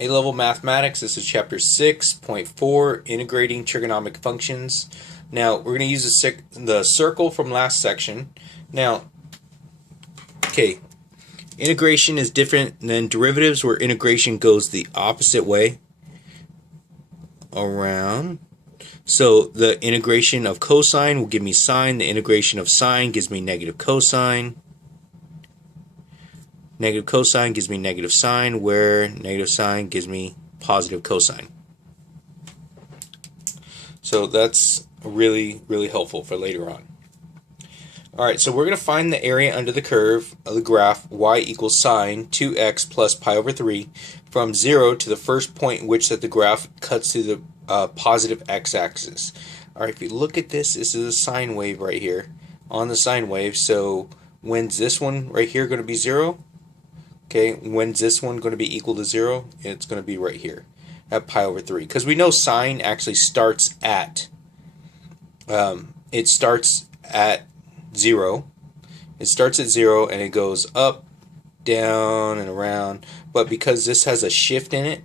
A-level mathematics. This is chapter 6.4, integrating trigonomic functions. Now we're going to use the circle from last section. Now, okay, integration is different than derivatives, where integration goes the opposite way around. So the integration of cosine will give me sine. The integration of sine gives me negative cosine. Negative cosine gives me negative sine, where negative sine gives me positive cosine. So that's really, really helpful for later on. Alright, so we're going to find the area under the curve of the graph y equals sine 2x plus pi over 3 from 0 to the first point in which that the graph cuts to the positive x-axis. Alright, if you look at this, this is a sine wave right here on the sine wave. So when's this one right here going to be 0? Okay, when's this one going to be equal to 0? It's going to be right here at pi over 3. Because we know sine actually starts at, it starts at 0. It starts at 0 and it goes up, down, and around. But because this has a shift in it,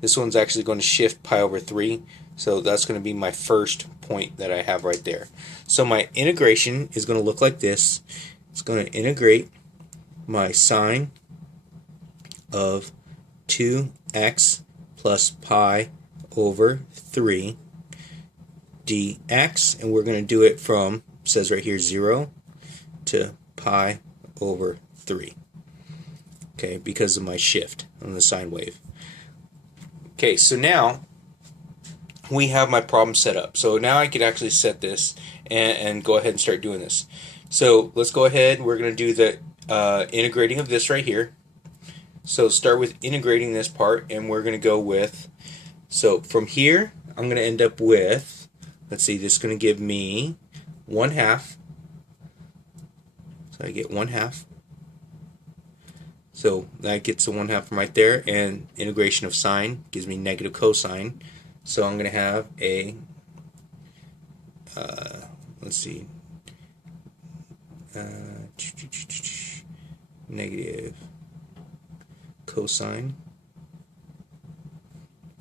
this one's actually going to shift pi over 3. So that's going to be my first point that I have right there. So my integration is going to look like this. It's going to integrate my sine of 2x plus pi over 3 dx, and we're going to do it from, it says right here, 0 to pi over 3. Okay, because of my shift on the sine wave. Okay, so now we have my problem set up. So now I could actually set this and go ahead and start doing this. So let's go ahead. We're going to do the integrating of this right here. So start with integrating this part, and we're going to go with, so from here I'm going to end up with, let's see, this is going to give me 1/2. So I get 1/2. So that gets the 1/2 from right there, and integration of sine gives me negative cosine. So I'm going to have a, let's see, negative cosine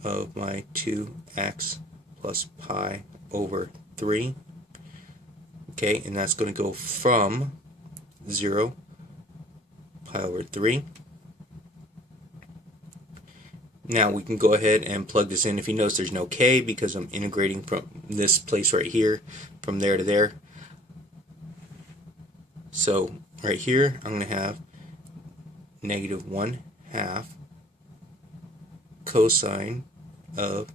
of my 2x plus pi over 3. Okay, and that's going to go from 0, pi over 3. Now we can go ahead and plug this in. If you notice, there's no k because I'm integrating from this place right here from there to there. So right here I'm going to have negative 1/2 cosine of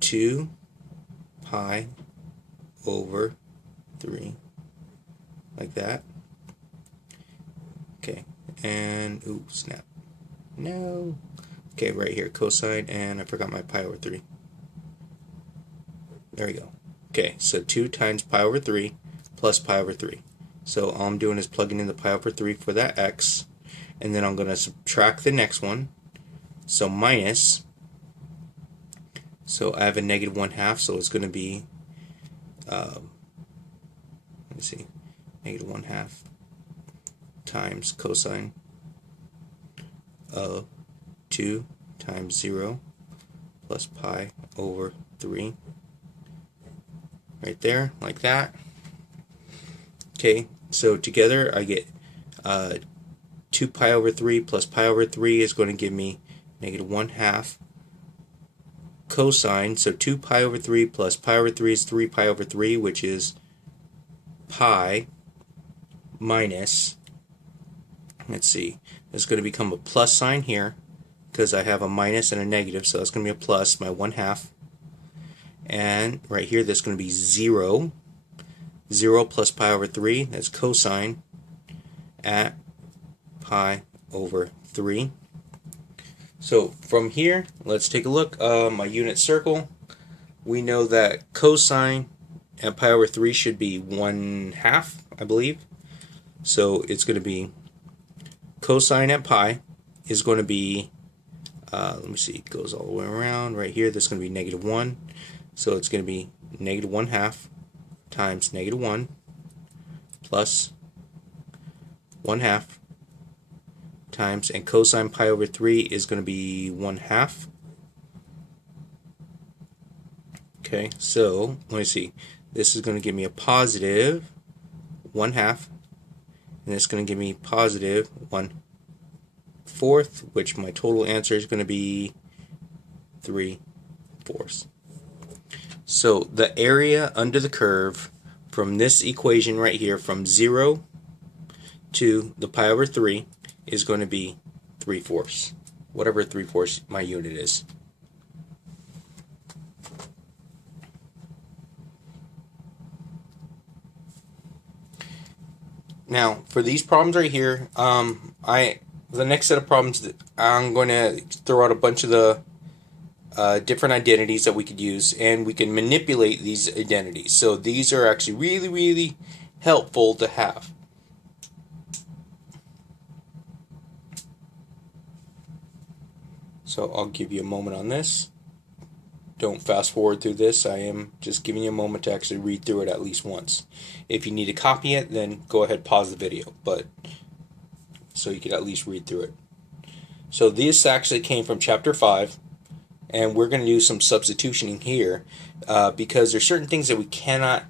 2 pi over 3, like that. Okay, and ooh, snap. No. Okay, right here, cosine, and I forgot my pi over 3. There we go. Okay, so 2 times pi over 3 plus pi over 3. So all I'm doing is plugging in the pi over 3 for that x, and then I'm going to subtract the next one. So minus, so I have a negative 1/2, so it's going to be, let me see, negative 1/2 times cosine of 2 times 0 plus pi over 3, right there, like that. Okay, so together I get 2 pi over 3 plus pi over 3 is going to give me negative 1/2 cosine. So 2 pi over 3 plus pi over 3 is 3 pi over 3, which is pi minus, let's see, it's going to become a plus sign here because I have a minus and a negative, so that's going to be a plus, my 1/2. And right here, that's going to be 0. 0 plus pi over 3, that's cosine at pi over 3. So from here, let's take a look. My unit circle, we know that cosine at pi over 3 should be 1/2, I believe. So it's going to be cosine at pi is going to be, let me see, it goes all the way around right here. That's going to be negative 1. So it's going to be negative 1/2 times negative 1 plus 1/2 times, and cosine pi over 3 is going to be 1/2. Okay, so let me see. This is going to give me a positive 1/2, and it's going to give me positive 1/4, which my total answer is going to be 3/4. So the area under the curve from this equation right here, from 0 to the pi over 3, is going to be 3/4, whatever 3/4 my unit is. Now, for these problems right here, the next set of problems, I'm going to throw out a bunch of the different identities that we could use, and we can manipulate these identities. So these are actually really, really helpful to have. So I'll give you a moment on this. Don't fast forward through this. I am just giving you a moment to actually read through it at least once. If you need to copy it, then go ahead, pause the video, but so you can at least read through it. So this actually came from chapter 5, and we're going to do some substitutioning here because there's certain things that we cannot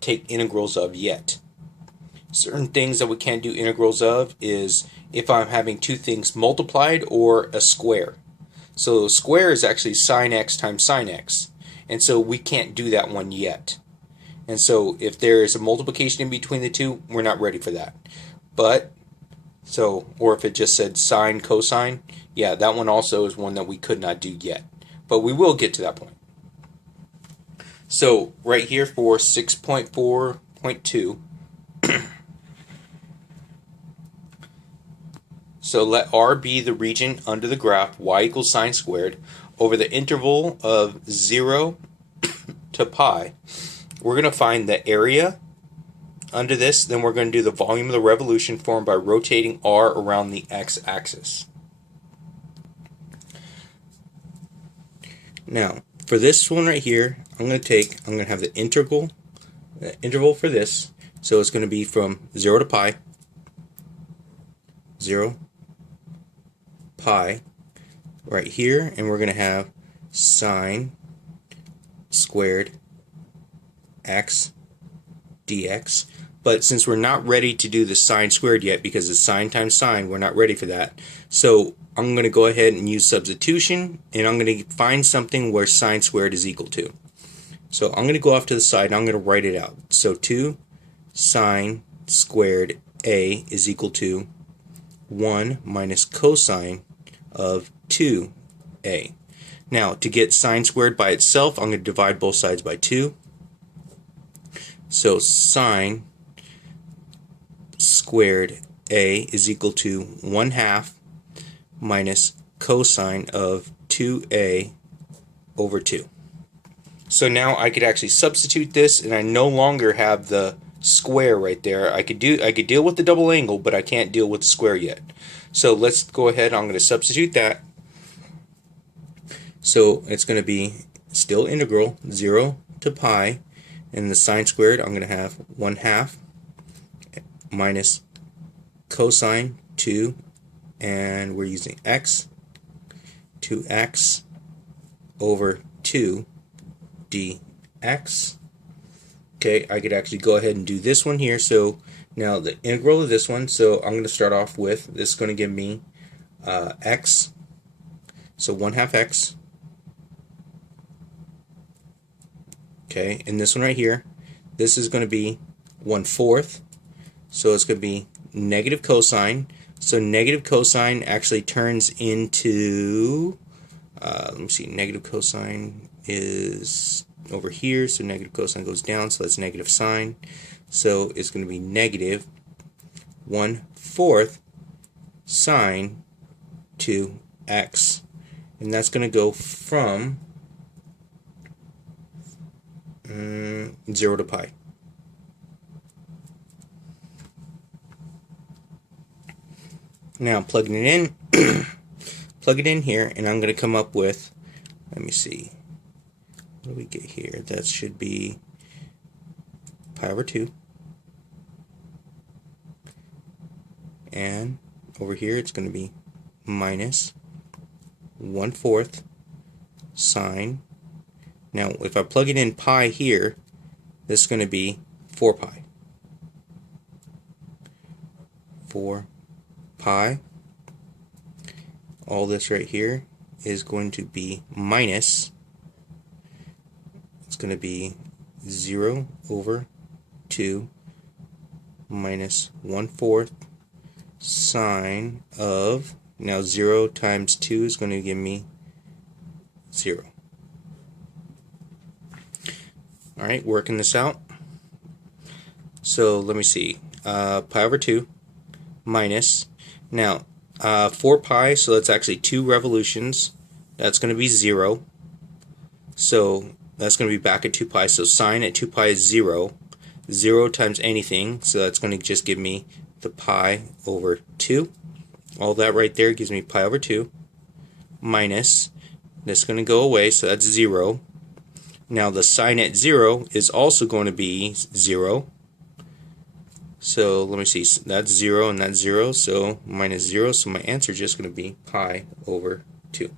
take integrals of yet. Certain things that we can't do integrals of is if I'm having two things multiplied or a square. So a square is actually sine x times sine x, and so we can't do that one yet. And so if there is a multiplication in between the two, we're not ready for that. But or if it just said sine cosine, yeah, that one also is one that we could not do yet. But we will get to that point. So right here for 6.4.2, so let R be the region under the graph y equals sine squared over the interval of 0 to pi. We're going to find the area under this, then we're going to do the volume of the revolution formed by rotating R around the x-axis. Now, for this one right here, I'm going to have the interval for this, so it's going to be from 0 to pi, 0, pi, right here, and we're going to have sine squared x dx. But since we're not ready to do the sine squared yet, because it's sine times sine, we're not ready for that. So I'm going to go ahead and use substitution, and I'm going to find something where sine squared is equal to. So I'm going to go off to the side, and I'm going to write it out. So 2 sine squared a is equal to 1 minus cosine of 2a. Now, to get sine squared by itself, I'm going to divide both sides by 2. So sine squared a is equal to 1/2 minus cosine of 2a over 2. So now I could actually substitute this, and I no longer have the square right there. I could deal with the double angle, but I can't deal with the square yet. So let's go ahead. I'm going to substitute that. So it's going to be still integral 0 to pi, and the sine squared, I'm going to have 1/2 minus cosine 2, and we're using x, 2x over 2 dx. Okay, I could actually go ahead and do this one here. So now the integral of this one, so I'm going to start off with, this is going to give me x, so 1/2 x. Okay, and this one right here, this is going to be 1/4, so it's going to be negative cosine. So negative cosine actually turns into, let me see, negative cosine is over here, so negative cosine goes down, so that's negative sine. So it's going to be negative 1/4 sine 2x, and that's going to go from 0 to pi. Now plugging it in, plug it in here, and I'm going to come up with, let me see, what do we get here? That should be pi over 2, and over here it's going to be minus 1/4 sine. Now if I plug it in pi here, this is going to be 4 pi. 4 pi. All this right here is going to be minus, it's going to be 0/2 minus 1/4 sine of, now 0 times 2 is going to give me 0. Alright, working this out. So let me see. Pi over 2 minus, now 4 pi, so that's actually 2 revolutions. That's going to be 0. So that's going to be back at 2 pi. So sine at 2 pi is 0. 0 times anything, so that's going to just give me the pi over 2. All that right there gives me pi over 2 minus, that's going to go away, so that's 0. Now the sine at 0 is also going to be 0. So let me see, that's 0 and that's 0, so minus 0, so my answer is just going to be pi over 2.